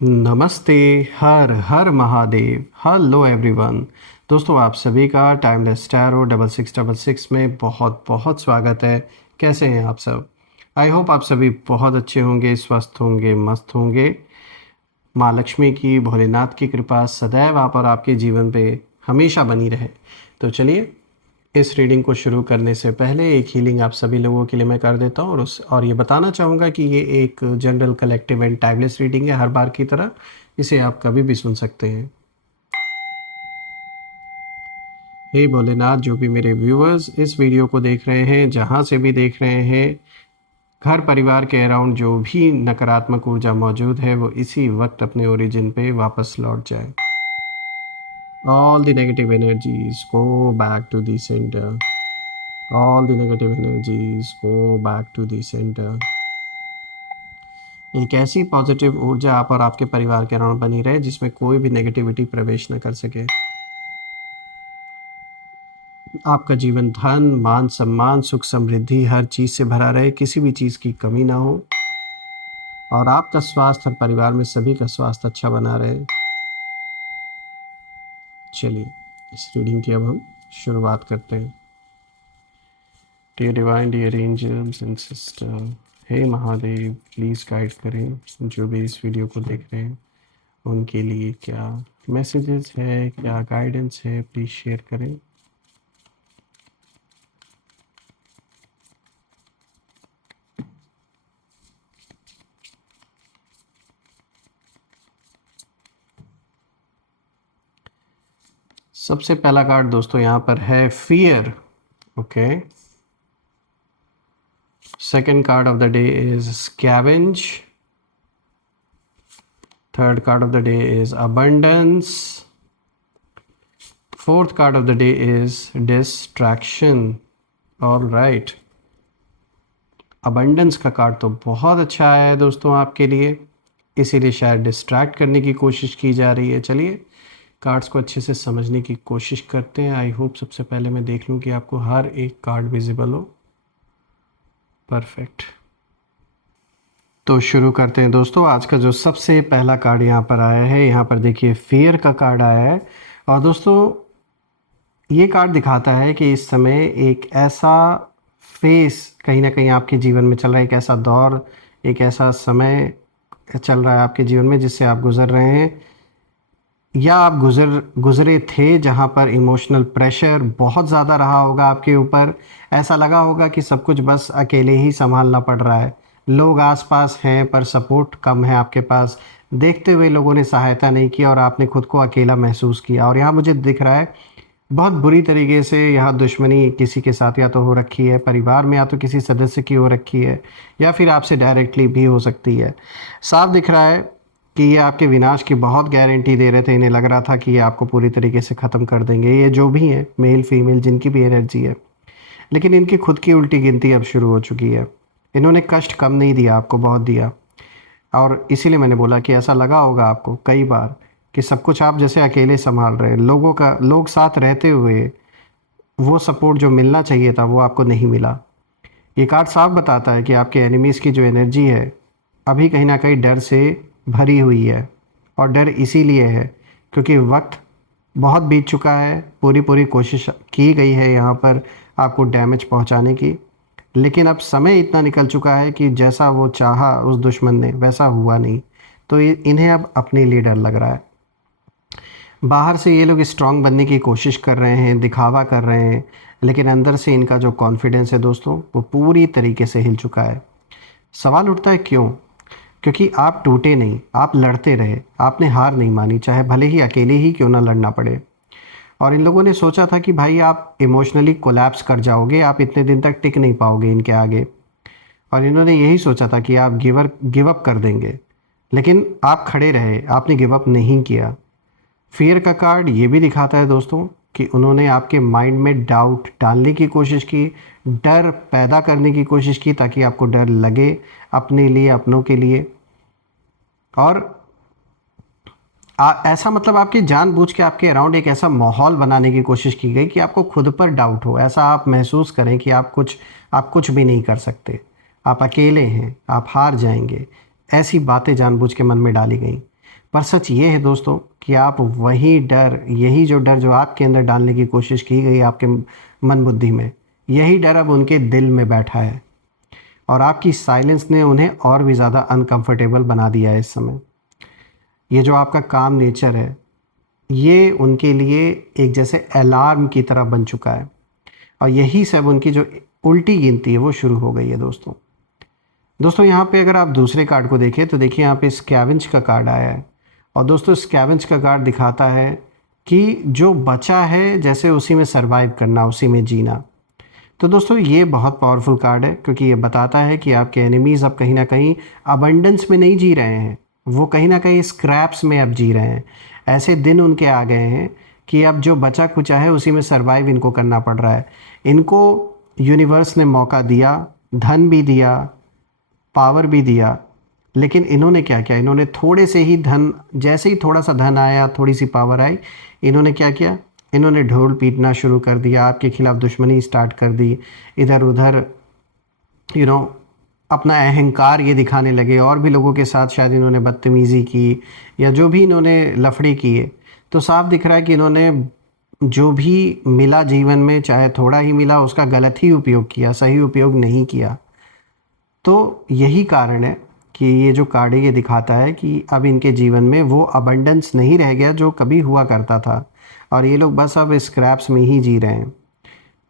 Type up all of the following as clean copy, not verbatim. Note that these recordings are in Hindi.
नमस्ते। हर हर महादेव। Hello everyone. दोस्तों, आप सभी का टाइमलेस टैरो 6666 में बहुत बहुत स्वागत है। कैसे हैं आप सब? आई होप आप सभी बहुत अच्छे होंगे, स्वस्थ होंगे, मस्त होंगे। माँ लक्ष्मी की, भोलेनाथ की कृपा सदैव आप और आपके जीवन पे हमेशा बनी रहे। तो चलिए, इस रीडिंग को शुरू करने से पहले एक हीलिंग आप सभी लोगों के लिए मैं कर देता हूँ और ये बताना चाहूँगा कि ये एक general collective and timeless reading है। हर बार की तरह इसे आप कभी भी सुन सकते हैं। हे भोलेनाथ, जो भी मेरे व्यूअर्स इस वीडियो को देख रहे हैं, जहाँ से भी देख रहे हैं, घर परिवार के अराउंड जो भी नकारात्मक ऊर्जा मौजूद है वो इसी वक्त अपने ओरिजिन पे वापस लौट जाए। All the negative energies go back to the centre. All the negative energies go back to the centre. एक ऐसी पॉजिटिव ऊर्जा आप और आपके परिवार के अराउंड बनी रहे जिसमें कोई भी नेगेटिविटी प्रवेश न कर सके। आपका जीवन धन, मान, सम्मान, सुख, समृद्धि हर चीज़ से भरा रहे, किसी भी चीज़ की कमी ना हो, और आपका स्वास्थ्य और परिवार में सभी का स्वास्थ्य अच्छा बना रहे। चलिए, इस रीडिंग की अब हम शुरुआत करते हैं। Dear divine, dear angels and sister, हे महादेव, प्लीज़ गाइड करें जो भी इस वीडियो को देख रहे हैं उनके लिए क्या मैसेजेस है, क्या गाइडेंस है, प्लीज़ शेयर करें। सबसे पहला कार्ड दोस्तों यहाँ पर है fear. Okay. Second card of the day is scavenge. Third card of the day is abundance. Fourth card of the day is distraction. All right, abundance का कार्ड तो बहुत अच्छा आया है दोस्तों आपके लिए, इसीलिए शायद डिस्ट्रैक्ट करने की कोशिश की जा रही है। चलिए, कार्ड्स को अच्छे से समझने की कोशिश करते हैं। आई होप सबसे पहले मैं देख लूँ कि आपको हर एक कार्ड विजिबल हो। परफेक्ट। तो शुरू करते हैं दोस्तों। आज का जो सबसे पहला कार्ड यहाँ पर आया है, यहाँ पर देखिए फियर का कार्ड आया है। और दोस्तों, ये कार्ड दिखाता है कि इस समय एक ऐसा फेस कहीं ना कहीं आपके जीवन में चल रहा है, एक ऐसा दौर, एक ऐसा समय चल रहा है आपके जीवन में जिससे आप गुजर रहे हैं, या आप गुजरे थे, जहाँ पर इमोशनल प्रेशर बहुत ज़्यादा रहा होगा आपके ऊपर। ऐसा लगा होगा कि सब कुछ बस अकेले ही संभालना पड़ रहा है। लोग आसपास हैं पर सपोर्ट कम है आपके पास। देखते हुए लोगों ने सहायता नहीं की और आपने खुद को अकेला महसूस किया। और यहाँ मुझे दिख रहा है बहुत बुरी तरीके से यहाँ दुश्मनी किसी के साथ या तो हो रखी है, परिवार में या तो किसी सदस्य की हो रखी है, या फिर आपसे डायरेक्टली भी हो सकती है। साफ दिख रहा है कि ये आपके विनाश की बहुत गारंटी दे रहे थे। इन्हें लग रहा था कि ये आपको पूरी तरीके से ख़त्म कर देंगे, ये जो भी है, मेल फीमेल जिनकी भी एनर्जी है। लेकिन इनकी खुद की उल्टी गिनती अब शुरू हो चुकी है। इन्होंने कष्ट कम नहीं दिया आपको, बहुत दिया। और इसीलिए मैंने बोला कि ऐसा लगा होगा आपको कई बार कि सब कुछ आप जैसे अकेले संभाल रहे हैं। लोग साथ रहते हुए वो सपोर्ट जो मिलना चाहिए था वो आपको नहीं मिला। ये कार्ड साफ बताता है कि आपके एनिमीज़ की जो एनर्जी है अभी कहीं ना कहीं डर से भरी हुई है। और डर इसीलिए है क्योंकि वक्त बहुत बीत चुका है। पूरी पूरी कोशिश की गई है यहाँ पर आपको डैमेज पहुँचाने की, लेकिन अब समय इतना निकल चुका है कि जैसा वो चाहा उस दुश्मन ने वैसा हुआ नहीं। तो इन्हें अब अपने लिए डर लग रहा है। बाहर से ये लोग स्ट्रांग बनने की कोशिश कर रहे हैं, दिखावा कर रहे हैं, लेकिन अंदर से इनका जो कॉन्फिडेंस है दोस्तों वो पूरी तरीके से हिल चुका है। सवाल उठता है क्यों? क्योंकि आप टूटे नहीं, आप लड़ते रहे, आपने हार नहीं मानी, चाहे भले ही अकेले ही क्यों ना लड़ना पड़े। और इन लोगों ने सोचा था कि भाई आप इमोशनली कोलैप्स कर जाओगे, आप इतने दिन तक टिक नहीं पाओगे इनके आगे। और इन्होंने यही सोचा था कि आप गिव अप कर देंगे, लेकिन आप खड़े रहे, आपने गिव अप नहीं किया। फियर का कार्ड ये भी दिखाता है दोस्तों कि उन्होंने आपके माइंड में डाउट डालने की कोशिश की, डर पैदा करने की कोशिश की, ताकि आपको डर लगे अपने लिए, अपनों के लिए। और ऐसा मतलब आपकी जानबूझ के आपके अराउंड एक ऐसा माहौल बनाने की कोशिश की गई कि आपको खुद पर डाउट हो, ऐसा आप महसूस करें कि आप कुछ भी नहीं कर सकते, आप अकेले हैं, आप हार जाएंगे। ऐसी बातें जानबूझ के मन में डाली गई। पर सच ये है दोस्तों कि आप वही डर, यही जो डर जो आपके अंदर डालने की कोशिश की गई आपके मन बुद्धि में, यही डर अब उनके दिल में बैठा है और आपकी साइलेंस ने उन्हें और भी ज़्यादा अनकंफर्टेबल बना दिया है इस समय। ये जो आपका काम नेचर है, ये उनके लिए एक जैसे अलार्म की तरह बन चुका है और यही सब उनकी जो उल्टी गिनती है वो शुरू हो गई है दोस्तों। दोस्तों यहाँ पे अगर आप दूसरे कार्ड को देखें तो देखिए यहाँ पे स्कैवेंज का कार्ड आया है और दोस्तों स्कैवेंज का कार्ड दिखाता है कि जो बचा है जैसे उसी में सरवाइव करना, उसी में जीना। तो दोस्तों ये बहुत पावरफुल कार्ड है क्योंकि ये बताता है कि आपके एनिमीज़ अब कहीं ना कहीं अबंडेंस में नहीं जी रहे हैं, वो कहीं ना कहीं स्क्रैप्स में अब जी रहे हैं। ऐसे दिन उनके आ गए हैं कि अब जो बचा कुचा है उसी में सरवाइव इनको करना पड़ रहा है। इनको यूनिवर्स ने मौका दिया, धन भी दिया, पावर भी दिया, लेकिन इन्होंने क्या किया, इन्होंने थोड़े से ही धन, जैसे ही थोड़ा सा धन आया, थोड़ी सी पावर आई, इन्होंने क्या किया, इन्होंने ढोल पीटना शुरू कर दिया, आपके खिलाफ दुश्मनी स्टार्ट कर दी, इधर उधर अपना अहंकार ये दिखाने लगे और भी लोगों के साथ शायद इन्होंने बदतमीज़ी की या जो भी इन्होंने लफड़े किए। तो साफ दिख रहा है कि इन्होंने जो भी मिला जीवन में, चाहे थोड़ा ही मिला, उसका गलत ही उपयोग किया, सही उपयोग नहीं किया। तो यही कारण है कि ये जो कार्ड है ये दिखाता है कि अब इनके जीवन में वो अबंडेंस नहीं रह गया जो कभी हुआ करता था और ये लोग बस अब स्क्रैप्स में ही जी रहे हैं।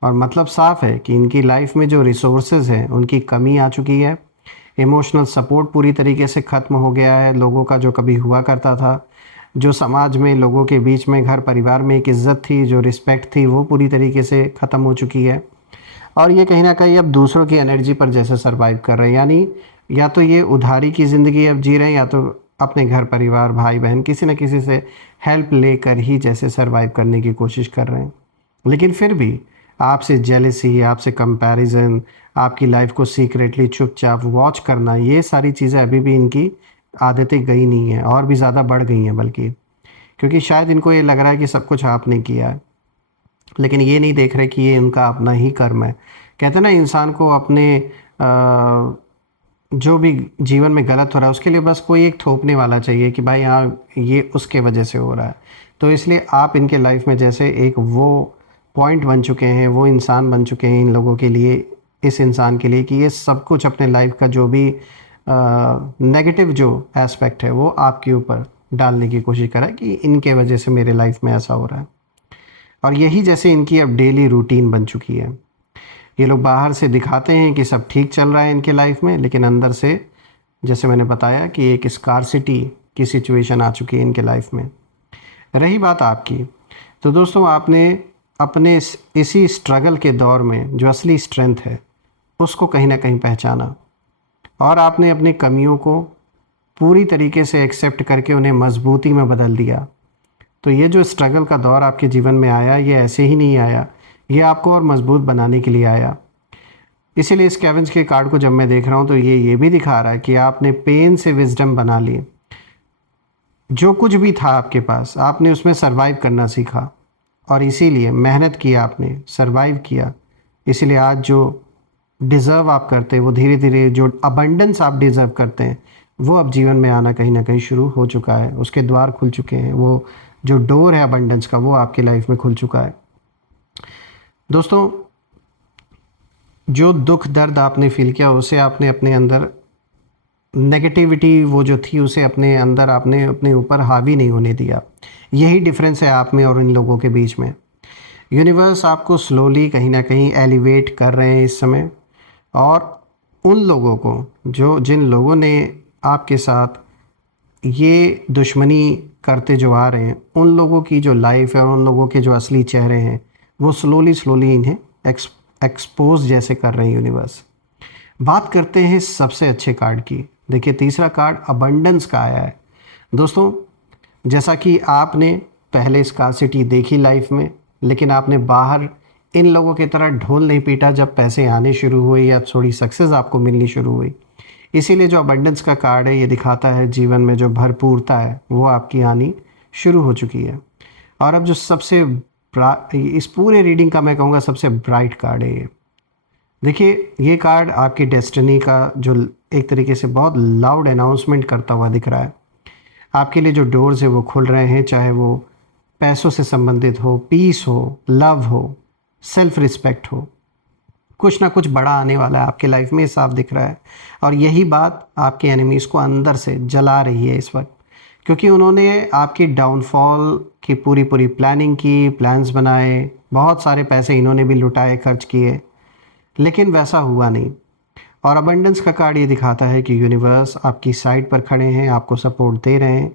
और मतलब साफ है कि इनकी लाइफ में जो रिसोर्सेज हैं उनकी कमी आ चुकी है, इमोशनल सपोर्ट पूरी तरीके से ख़त्म हो गया है लोगों का जो कभी हुआ करता था, जो समाज में लोगों के बीच में, घर परिवार में एक इज़्ज़त थी, जो रिस्पेक्ट थी, वो पूरी तरीके से ख़त्म हो चुकी है। और ये कहीं ना कहीं अब दूसरों की एनर्जी पर जैसे सरवाइव कर रहे हैं, यानी या तो ये उधारी की ज़िंदगी अब जी रहे हैं या तो अपने घर परिवार, भाई बहन, किसी न किसी से हेल्प लेकर ही जैसे सरवाइव करने की कोशिश कर रहे हैं। लेकिन फिर भी आपसे जेलसी, आपसे कंपैरिजन, आपकी लाइफ को सीक्रेटली चुपचाप वॉच करना, ये सारी चीज़ें अभी भी इनकी आदतें गई नहीं हैं और भी ज़्यादा बढ़ गई हैं बल्कि, क्योंकि शायद इनको ये लग रहा है कि सब कुछ आपने किया है, लेकिन ये नहीं देख रहे कि ये इनका अपना ही कर्म है। कहते हैं ना, इंसान को अपने जो भी जीवन में गलत हो रहा है उसके लिए बस कोई एक थोपने वाला चाहिए कि भाई हाँ ये उसके वजह से हो रहा है। तो इसलिए आप इनके लाइफ में जैसे एक वो पॉइंट बन चुके हैं, वो इंसान बन चुके हैं इन लोगों के लिए, इस इंसान के लिए, कि ये सब कुछ अपने लाइफ का जो भी नेगेटिव जो एस्पेक्ट है वो आपके ऊपर डालने की कोशिश करा कि इनके वजह से मेरे लाइफ में ऐसा हो रहा है। और यही जैसे इनकी अब डेली रूटीन बन चुकी है। ये लोग बाहर से दिखाते हैं कि सब ठीक चल रहा है इनके लाइफ में, लेकिन अंदर से जैसे मैंने बताया कि एक स्कार्सिटी की सिचुएशन आ चुकी है इनके लाइफ में। रही बात आपकी, तो दोस्तों आपने अपने इसी स्ट्रगल के दौर में जो असली स्ट्रेंथ है उसको कहीं ना कहीं पहचाना और आपने अपनी कमियों को पूरी तरीके से एक्सेप्ट करके उन्हें मजबूती में बदल दिया। तो ये जो स्ट्रगल का दौर आपके जीवन में आया, ये ऐसे ही नहीं आया, ये आपको और मजबूत बनाने के लिए आया। इसीलिए स्कैवेंज के कार्ड को जब मैं देख रहा हूँ तो ये भी दिखा रहा है कि आपने पेन से विजडम बना ली। जो कुछ भी था आपके पास, आपने उसमें सरवाइव करना सीखा और इसीलिए मेहनत की, आपने सरवाइव किया। इसीलिए आज जो डिज़र्व आप करते हैं, वो धीरे धीरे जो अबंडेंस आप डिज़र्व करते हैं वो अब जीवन में आना कहीं ना कहीं शुरू हो चुका है, उसके द्वार खुल चुके हैं। वो जो डोर है अबंडेंस का वो आपकी लाइफ में खुल चुका है। दोस्तों जो दुख दर्द आपने फील किया उसे आपने अपने अंदर, नेगेटिविटी वो जो थी उसे अपने अंदर आपने अपने ऊपर हावी नहीं होने दिया। यही डिफरेंस है आप में और इन लोगों के बीच में। यूनिवर्स आपको स्लोली कहीं ना कहीं एलिवेट कर रहे हैं इस समय, और उन लोगों को जिन लोगों ने आपके साथ ये दुश्मनी करते जो आ रहे हैं, उन लोगों की जो लाइफ है और उन लोगों के जो असली चेहरे हैं वो स्लोली इन्हें एक्सपोज जैसे कर रहे हैं यूनिवर्स। बात करते हैं सबसे अच्छे कार्ड की। देखिए तीसरा कार्ड अबंडेंस का आया है। दोस्तों जैसा कि आपने पहले स्कार्सिटी देखी लाइफ में, लेकिन आपने बाहर इन लोगों की तरह ढोल नहीं पीटा जब पैसे आने शुरू हुए या थोड़ी सक्सेस आपको मिलनी शुरू हुई। इसीलिए जो अबंडेंस का कार्ड है ये दिखाता है जीवन में जो भरपूरता है वो आपकी आनी शुरू हो चुकी है। और अब जो सबसे इस पूरे रीडिंग का मैं कहूँगा सबसे ब्राइट कार्ड है ये। देखिए ये कार्ड आपकी डेस्टिनी का जो एक तरीके से बहुत लाउड अनाउंसमेंट करता हुआ दिख रहा है। आपके लिए जो डोर्स है वो खुल रहे हैं, चाहे वो पैसों से संबंधित हो, पीस हो, लव हो, सेल्फ रिस्पेक्ट हो। कुछ ना कुछ बड़ा आने वाला है आपके लाइफ में, साफ दिख रहा है। और यही बात आपके एनिमीज़ को अंदर से जला रही है इस वक्त, क्योंकि उन्होंने आपकी डाउनफॉल की पूरी पूरी प्लानिंग की, प्लान्स बनाए, बहुत सारे पैसे इन्होंने भी लुटाए, खर्च किए, लेकिन वैसा हुआ नहीं। और अबंडेंस का कार्ड ये दिखाता है कि यूनिवर्स आपकी साइड पर खड़े हैं, आपको सपोर्ट दे रहे हैं।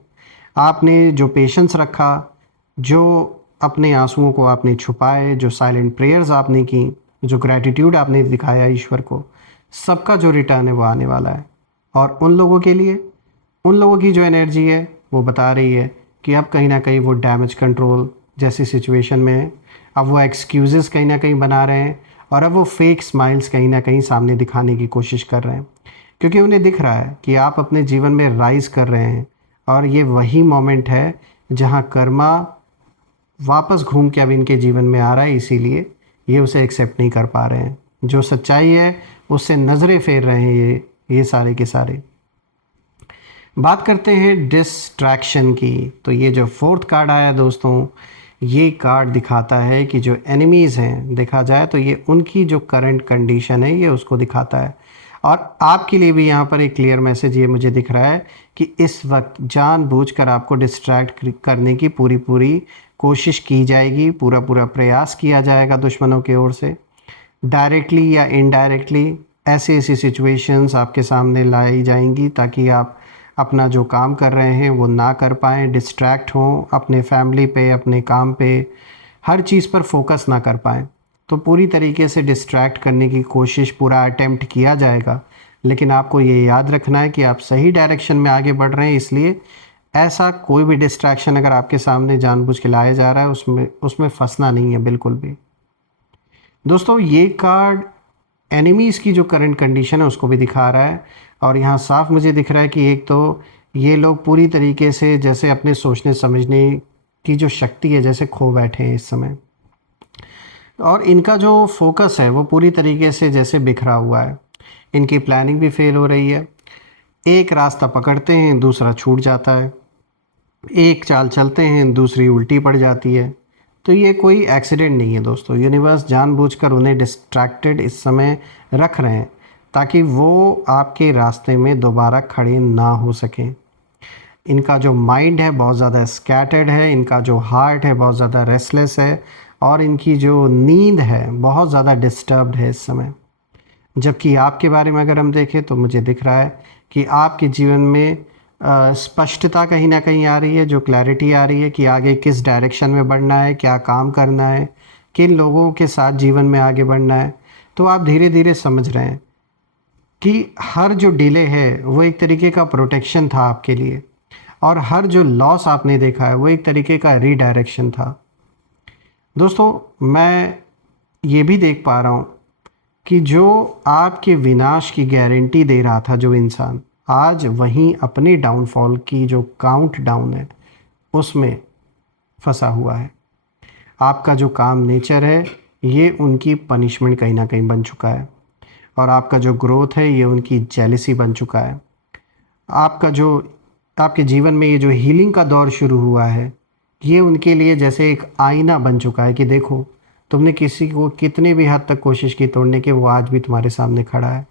आपने जो पेशेंस रखा, जो अपने आंसुओं को आपने छुपाए, जो साइलेंट प्रेयर्स आपने की, जो ग्रैटिट्यूड आपने दिखाया ईश्वर को, सबका जो रिटर्न है वो आने वाला है। और उन लोगों के लिए, उन लोगों की जो एनर्जी है वो बता रही है कि अब कहीं ना कहीं वो डैमेज कंट्रोल जैसी सिचुएशन में है। अब वो एक्सक्यूज़ेस कहीं ना कहीं बना रहे हैं, और अब वो फेक स्माइल्स कहीं ना कहीं सामने दिखाने की कोशिश कर रहे हैं, क्योंकि उन्हें दिख रहा है कि आप अपने जीवन में राइज कर रहे हैं। और ये वही मोमेंट है जहाँ कर्मा वापस घूम के अब इनके जीवन में आ रहा है, इसीलिए ये उसे एक्सेप्ट नहीं कर पा रहे हैं। जो सच्चाई है उससे नज़रें फेर रहे हैं ये सारे के सारे। बात करते हैं डिस्ट्रैक्शन की, तो ये जो फोर्थ कार्ड आया दोस्तों, ये कार्ड दिखाता है कि जो एनिमीज़ हैं, देखा जाए तो ये उनकी जो करंट कंडीशन है ये उसको दिखाता है। और आपके लिए भी यहाँ पर एक क्लियर मैसेज ये मुझे दिख रहा है कि इस वक्त जानबूझकर आपको डिस्ट्रैक्ट करने की पूरी पूरी कोशिश की जाएगी, पूरा पूरा प्रयास किया जाएगा दुश्मनों की ओर से, डायरेक्टली या इनडायरेक्टली। ऐसी ऐसी सिचुएशंस आपके सामने लाई जाएंगी ताकि आप अपना जो काम कर रहे हैं वो ना कर पाएँ, डिस्ट्रैक्ट हों अपने फैमिली पे, अपने काम पे, हर चीज़ पर फोकस ना कर पाएँ। तो पूरी तरीके से डिस्ट्रैक्ट करने की कोशिश, पूरा अटेम्प्ट किया जाएगा, लेकिन आपको ये याद रखना है कि आप सही डायरेक्शन में आगे बढ़ रहे हैं। इसलिए ऐसा कोई भी डिस्ट्रैक्शन अगर आपके सामने जानबूझ के लाया जा रहा है, उसमें उसमें फंसना नहीं है बिल्कुल भी। दोस्तों ये कार्ड एनिमीज़ की जो करंट कंडीशन है उसको भी दिखा रहा है। और यहाँ साफ मुझे दिख रहा है कि एक तो ये लोग पूरी तरीके से जैसे अपने सोचने समझने की जो शक्ति है जैसे खो बैठे हैं इस समय, और इनका जो फोकस है वो पूरी तरीके से जैसे बिखरा हुआ है। इनकी प्लानिंग भी फेल हो रही है। एक रास्ता पकड़ते हैं, दूसरा छूट जाता है। एक चाल चलते हैं, दूसरी उल्टी पड़ जाती है। तो ये कोई एक्सीडेंट नहीं है दोस्तों, यूनिवर्स जानबूझकर उन्हें डिस्ट्रैक्टेड इस समय रख रहे हैं ताकि वो आपके रास्ते में दोबारा खड़े ना हो सकें। इनका जो माइंड है बहुत ज़्यादा स्कैटर्ड है, इनका जो हार्ट है बहुत ज़्यादा रेस्टलेस है, और इनकी जो नींद है बहुत ज़्यादा डिस्टर्ब्ड है इस समय। जबकि आपके बारे में अगर हम देखें तो मुझे दिख रहा है कि आपके जीवन में स्पष्टता कहीं ना कहीं आ रही है, जो क्लैरिटी आ रही है कि आगे किस डायरेक्शन में बढ़ना है, क्या काम करना है, किन लोगों के साथ जीवन में आगे बढ़ना है। तो आप धीरे धीरे समझ रहे हैं कि हर जो डिले है वो एक तरीके का प्रोटेक्शन था आपके लिए, और हर जो लॉस आपने देखा है वो एक तरीके का रीडायरेक्शन था। दोस्तों मैं ये भी देख पा रहा हूँ कि जो आपके विनाश की गारंटी दे रहा था जो इंसान, आज वहीं अपने डाउनफॉल की जो काउंट डाउन है उसमें फंसा हुआ है। आपका जो काम नेचर है ये उनकी पनिशमेंट कहीं ना कहीं बन चुका है, और आपका जो ग्रोथ है ये उनकी जेलिसी बन चुका है। आपका जो आपके जीवन में ये जो हीलिंग का दौर शुरू हुआ है ये उनके लिए जैसे एक आईना बन चुका है कि देखो तुमने किसी को कितने भी हद तक कोशिश की तोड़ने की, वो आज भी तुम्हारे सामने खड़ा है।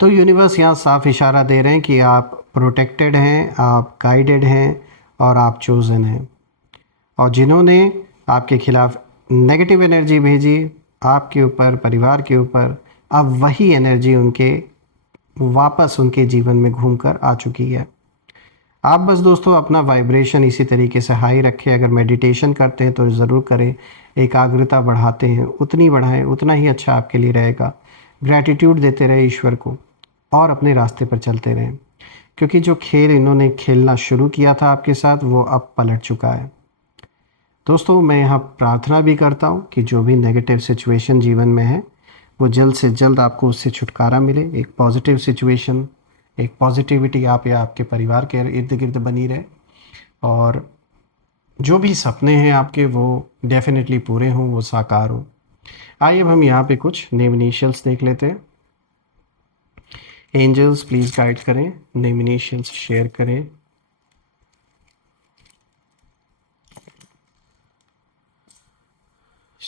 तो यूनिवर्स यहाँ साफ इशारा दे रहे हैं कि आप प्रोटेक्टेड हैं, आप गाइडेड हैं, और आप चोज़न हैं। और जिन्होंने आपके खिलाफ नेगेटिव एनर्जी भेजी आपके ऊपर, परिवार के ऊपर, अब वही एनर्जी उनके वापस उनके जीवन में घूमकर आ चुकी है। आप बस दोस्तों अपना वाइब्रेशन इसी तरीके से हाई रखें। अगर मेडिटेशन करते हैं तो ज़रूर करें, एकाग्रता बढ़ाते हैं उतनी बढ़ाएं, उतना ही अच्छा आपके लिए रहेगा। ग्रैटिट्यूड देते रहे ईश्वर को और अपने रास्ते पर चलते रहें, क्योंकि जो खेल इन्होंने खेलना शुरू किया था आपके साथ वो अब पलट चुका है। दोस्तों मैं यहाँ प्रार्थना भी करता हूँ कि जो भी नेगेटिव सिचुएशन जीवन में है वो जल्द से जल्द आपको उससे छुटकारा मिले। एक पॉजिटिव सिचुएशन, एक पॉजिटिविटी आप या आपके परिवार के इर्द गिर्द बनी रहे, और जो भी सपने हैं आपके वो डेफिनेटली पूरे हों, वो साकार हों। आइए अब हम यहाँ पे कुछ नेम इनिशियल्स देख लेते हैं। एंजल्स प्लीज़ गाइड करें, नेम इनिशियल्स शेयर करें।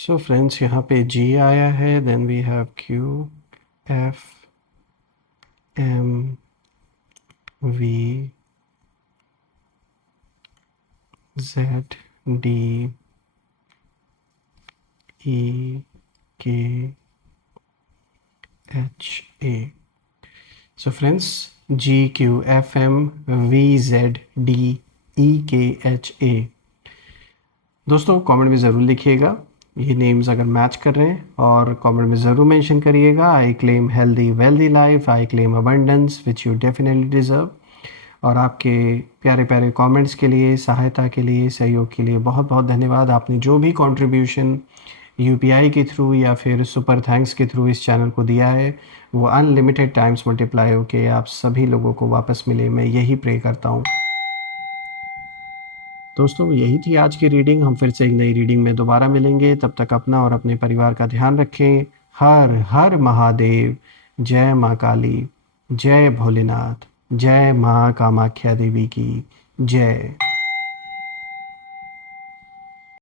सो फ्रेंड्स यहाँ पे G आया है, then we have Q, F, M, V, Z, D, E, K, H, A. So friends G, Q, F, M, V, Z, D, E, K, H, A। दोस्तों कमेंट में ज़रूर लिखिएगा ये नेम्स अगर मैच कर रहे हैं, और कमेंट में ज़रूर मेंशन करिएगा I claim healthy wealthy life, I claim abundance which you definitely deserve. और आपके प्यारे प्यारे कमेंट्स के लिए, सहायता के लिए, सहयोग के लिए बहुत बहुत धन्यवाद। आपने जो भी कंट्रीब्यूशन यूपीआई के थ्रू या फिर सुपर थैंक्स के थ्रू इस चैनल को दिया है वो अनलिमिटेड टाइम्स मल्टीप्लाई होके आप सभी लोगों को वापस मिले, मैं यही प्रे करता हूँ। दोस्तों यही थी आज की रीडिंग, हम फिर से एक नई रीडिंग में दोबारा मिलेंगे, तब तक अपना और अपने परिवार का ध्यान रखें। हर हर महादेव। जय माँ काली, जय भोलेनाथ, जय माँ कामाख्या देवी की जय।